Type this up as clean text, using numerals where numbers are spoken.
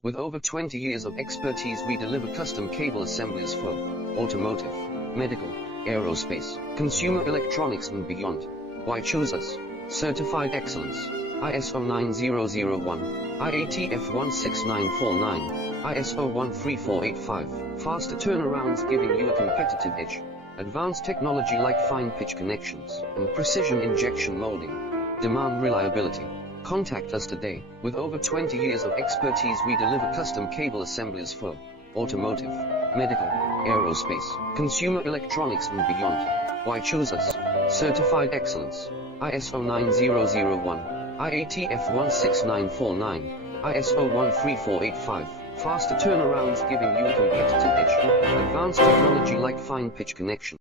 With over 20 years of expertise, we deliver custom cable assemblies for automotive, medical, aerospace, consumer electronics and beyond. Why choose us? Certified excellence, ISO 9001, IATF 16949, ISO 13485, faster turnarounds giving you a competitive edge, advanced technology like fine pitch connections, and precision injection molding. Demand reliability. Contact us today. With over 20 years of expertise, we deliver custom cable assemblies for automotive, medical, aerospace, consumer electronics and beyond. Why choose us? Certified excellence, ISO 9001, IATF 16949, ISO 13485, faster turnarounds giving you a competitive edge, advanced technology like fine pitch connection.